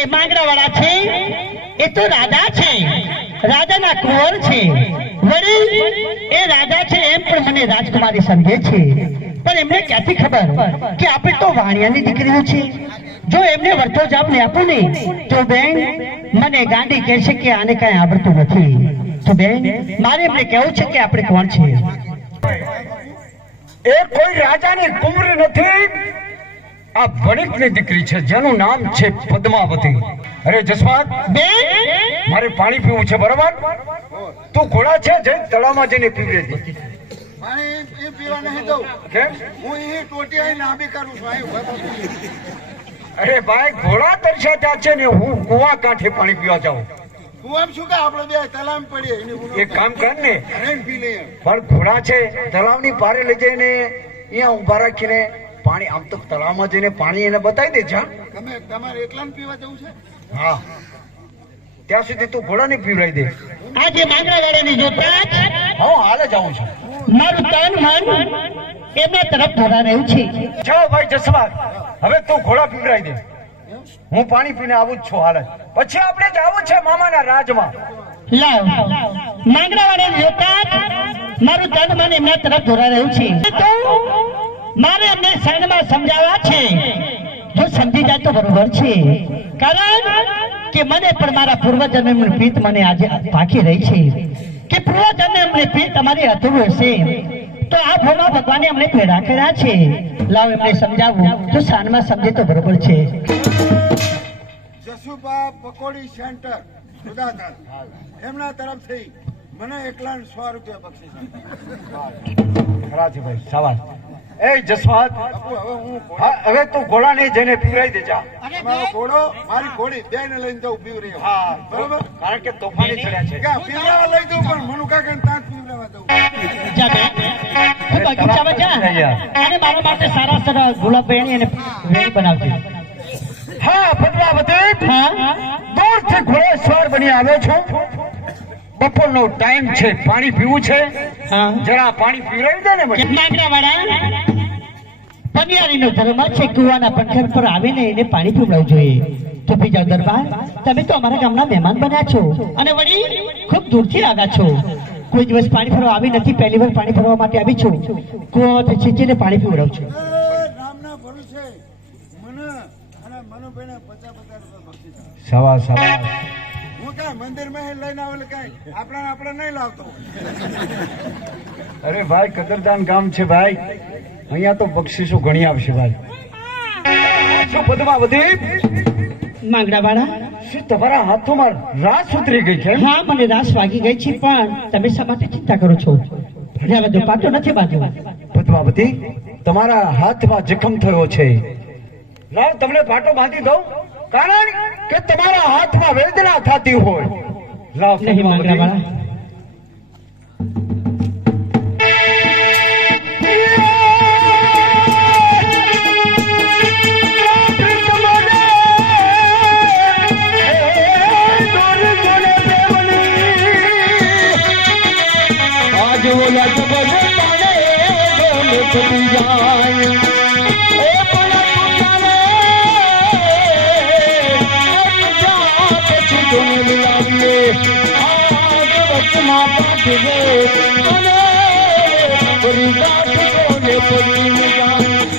એ માંગરાવાળા છે એ તો રાજા છે, રાજાના કુંવર છે, વળી એ રાજા છે એમ પણ મને રાજકુમારી સમજે છે, પણ એમને ક્યાંથી ખબર કે આપણે તો વાણિયાની દીકરીઓ છે। જો એમને વર્તો જાપ ને આપું ને તો બેન મને ગાંડી કહેશે કે આને કઈ આવડતું નથી। તો બેન મારે એમને કહેવું છે કે આપણે કોણ છે। એ કોઈ રાજાની કુંવરી નથી, આ વણિકની દીકરી છે જેનું નામ છે પદ્માવતી। અરે જસવાત બેન મારે પાણી પીવું છે, બરાબર? તું ઘોડા છે જે તળાવમાં જઈને પીવડે દે। પાણી એ પીવા નહીં દઉં, કેમ? હું એ ટોટી આવીને આંબી કરું છું અહીં ઉભા થઈને। અરે ભાઈ ઘોડા તરસ્યા ત્યાં છે ને હું કુવા કાંઠે પાણી પીવા જાઉં। તું આમ શું કે આપણે બે તલામ પડીએ એક કામ કર ને, પી લઈએ। પણ ઘોડા છે તળાવની પારે લઈ જઈને અહીંયા ઉભા રાખીને પાણી આમ તો તળાવમાં જઈને પાણી એને બતાવી દે જા। તમે તમારે એકલાને પીવા જવું છે? હા, ત્યાં સુધી તું ઘોડાને પીવડાવી દે। આજે માંગરાવાળાની જોતા જ હું હાલે જાઉં છું। મારું તન મન એમના તરફ ધરા રહ્યું છે। જાઓ ભાઈ જસવાત, હવે તું ઘોડા પીવડાવી દે, હું પાણી પીને આવું જ છું હાલ। પછી આપણે જવું છે મામાના રાજમાં। લાવ માંગરાવાળાની જોતા જ મારું તન મન એમના તરફ ધરા રહ્યું છે, તો મારે એમને શરણમાં સમજાવવા છે। જો સમજી જાય તો બરોબર છે, કારણ કે મને પણ મારા પૂર્વજન્મની પ્રીત મને આજે પાકી રહી છે કે પૂર્વજન્મની પ્રીત તમારી અધૂરી હશે, તો આ ભોળા ભગવાને અમને પેડા કર્યા છે। લાવ એમને સમજાવું તો શાનમાં સમજે તો બરોબર છે। જસુબા પકોડી સેન્ટર સુદાધર એમના તરફથી મને એકલાને 100 રૂપિયા બક્ષિસ ખરા છે ભાઈ, શાબાશ। એ જસવાત, આપું। હવે હું હા હવે તું ઘોડાને જઈને પીવડાવી દે જા। મારો ઘોડો મારી ઘોડી બેને લઈને જાઉં પીવરી। હા બરોબર, કારણ કે તોફાની ચડ્યા છે। ક્યાં પીવડાવવા લઈ જાઉં પણ મનુ કાકાને ત્યાં જ પીવડાવવા જાઉં। જા બેન, તું બગીચામાં જા અને મારા માટે સારા સારા ગુલાબ વેણી અને વેણી બનાવજે। હા પદ્માવતી, હા દૂરથી ઘોડેસવાર બની આવ્યો છું। બપોરનો ટાઈમ છે, પાણી પીવું છે, હા જરા પાણી પીવડાવી દે ને મને। માંગરાવાળા પનિયારીનો ધર્મ છે, કુવાના પંખર પર આવીને એને પાણી પીવડાવવું જોઈએ। તો બીજા દરબાર, તમે તો અમારા ગામના મહેમાન બન્યા છો અને વળી ખૂબ દૂરથી આવ્યા છો। કોઈ દિવસ પાણી ભરવા આવી નથી, પહેલી વાર પાણી ભરવા માટે આવી છું। કુવામાંથી છીંચીને પાણી પીવડાવું છું। રામના ભરોસે મને અને મનુભાઈને 50 રૂપિયા બક્ષિસ આપે। શાબાશ શાબાશ। હું ક્યાં મંદિરમાં લઈને આવેલ કઈ આપણે નહીં લાવતો। અરે ભાઈ કદરદાન ગામ છે ભાઈ, અહીંયા તો બક્ષીસો ઘણી આવશે ભાઈ। શું પદ્માવતી, માંગરાવાળા, શું તમારા હાથોમાં રાસ ઉતરી ગઈ છે? હા મને રાસ વાગી ગઈ છે, પણ તમે શા માટે ચિંતા કરો છો? રહેવા દો, પાટો નથી બાંધ્યો। પદ્માવતી, તમારા હાથમાં જખમ થયો છે, લાવ તમને પાટો બાંધી દઉં, કારણ કે તમારા હાથમાં વેદના થતી હોય। લાવ નહીં માંગરાવાળા,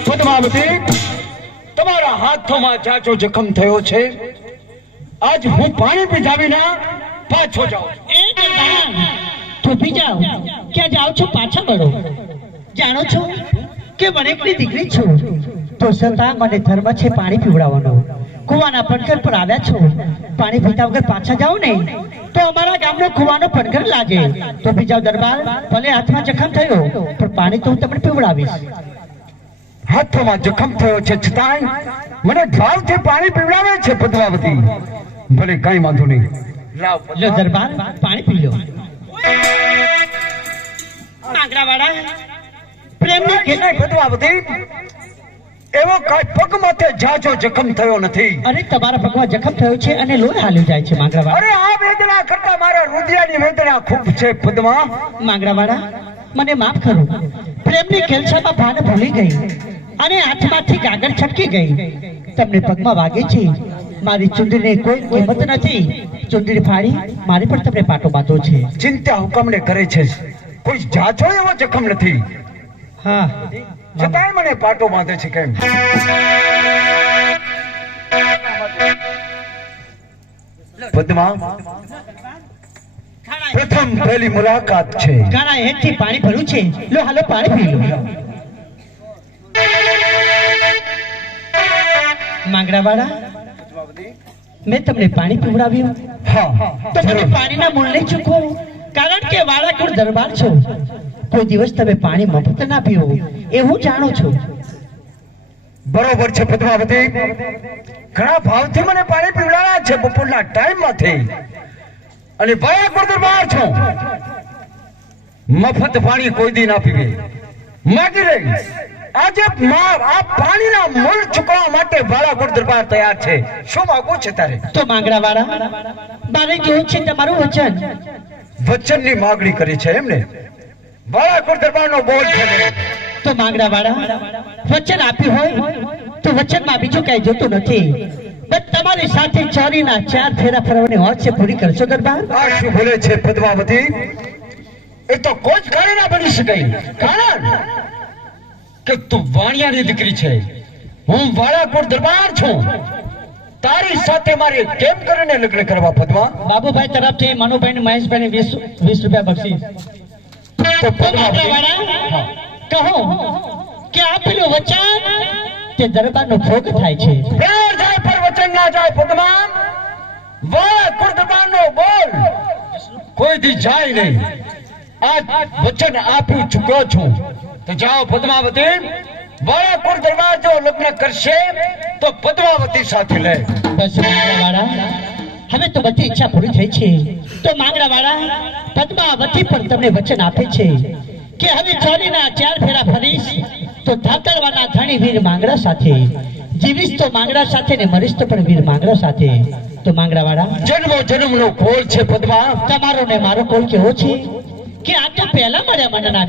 પદ્માવતી, તમારા હાથોમાં જાજો જખમ થયો છે, આજ હું પાણી પીધાવીને પાછો જાઉં। એ દરબાર, થોભી જાઓ, ક્યાં જાઓ છો? પાછા વળો। જાણો છો કે વણેકની દીકરી છું, તો છતાં મને ધર્મ છે પાણી પીવડાવવાનો। કુવાના પંખર પર આવ્યા છો, પાણી પીતા વગર પાછા જાઓ ને તો અમારા ગામનો કુવાનો પંખર લાગે। તો બીજા દરબાર, ભલે હાથમાં જખમ થયો પણ પાણી તો હું તમને પીવડાવીશ। હાથોમાં જખમ થયો છે છતાંય મને ભાવથી પાણી પીવડાવે છે પદ્માવતી। ભલે કઈ વાંધો નહીં, લાવ લો દરબાર, પાણી પી લો। માંગરાવાળા, પ્રેમની નહીં પદ્માવતી, એવો કઈ પગ માથે જાજો જખમ થયો નથી। અરે તમારા પગમાં જખમ થયો છે અને લોહી હાલ્યું જાય છે માંગરાવાળા। અરે આ વેદના કરતા મારા રુધિયાની વેદના ખૂબ છે પદ્મા। માંગરાવાળા, મને માફ કરો, પ્રેમની ખેલછામાં ભાન ભૂલી ગઈ અને હાથમાંથી ગાગર છટકી ગઈ। તમને પગમાં વાગે છે મારી ચૂંટણીની કોઈ કિંમત નથી. ચૂંટણી ફાડી મારે પણ તમને પાટો બાંધવો છે. ચિંતા હુકમને કરે છે, કોઈ જાજો એવો જખમ નથી. હા છતાંય મને પાટો બાંધે છે કેમ? પદ્મા, પ્રથમ પહેલી મુલાકાત છે. ઘણા હેઠથી પાણી ભર્યું છે. લો હાલો પાણી પી લો. માંગરાવાળા, મેં તમને પાણી પીવડાવ્યું હા, તો મને જરૂર. પાણીના મૂળ નહીં ચૂકો, કારણ કે વાળાકુળ દરબાર છો. કોઈ દિવસ તમે પાણી મફત ના પીવો એ હું જાણું છું. બરોબર છે પદ્માવતી, ઘણા ભાવથી મને પાણી પીવડાવ્યા છે બપોરના ટાઈમમાંથી, અને વાયા દરબાર છો. મફત પાણી કોઈ દી ના પીવે, માગી રહી. આજે આ પાણીના મૂળ ચૂકવવા માટે વાળાકોટ દરબાર તૈયાર છે. શું માંગવું છે તારે? તો માંગરાવાળા, મારે જોવું છે તમારું વચન. વચનની માગણી કરી છે એમને? વાળાકોટ દરબારનો બોલ છે ને? તો માંગરાવાળા, વચન આપ્યું હોય તો વચનમાં બીજું કઈ જોતું નથી. બસ તમારી સાથે ચોરીના 4 ફેરા ફરવાની હોત છે, પૂરી કરશો દરબાર? આ શું બોલે છે પદ્માવતી? એ તો કોઈ જ કારણ ના બની શકે. કારણ કે તું વાણિયાની દીકરી છે, હું વાળાકોટ દરબાર છું. તારી સાથે મારે કેમ કરીને લગ્ન કરવા પદ્મા? બાબુભાઈ તરફથી મનુભાઈ ને મહેશભાઈ ને 20 રૂપિયા બક્ષીસ. તો પદ્માવતી, માંગરાવાળા, કહો કે આપેલું વચન તે દરબારનો ભોગ થાય છે. પ્રાણ જાય પર વચન ના જાય પદ્મા. વાળાકોટ દરબારનો બોલ કોઈ દી જાય નહીં. આ વચન આપ્યું ચૂક્યો છું. તો જાઓ પદ્માવતી, વાળાકોટ દરબાર જો લગ્ન કરશે તો પદ્માવતી સાથે લે. બસ માંગરાવાળા, હવે તો બધી ઈચ્છા પૂરી થઈ છે. તો માંગરાવાળા, પદ્માવતી પણ તમને વચન આપે છે કે હવે ચોરીના 4 ફેરા ફરીશ તો ધાતરવાના ધણી વીર માંગરા સાથે, જીવીશ તો માંગરા સાથે ને મરીશ તો પણ વીર માંગરા સાથે. તો માંગરાવાળા, જન્મો જન્મનો કોલ છે પદ્મા. તમારો ને મારો કોલ કેવો છે કે આ તો પહેલા મળ્યા મનના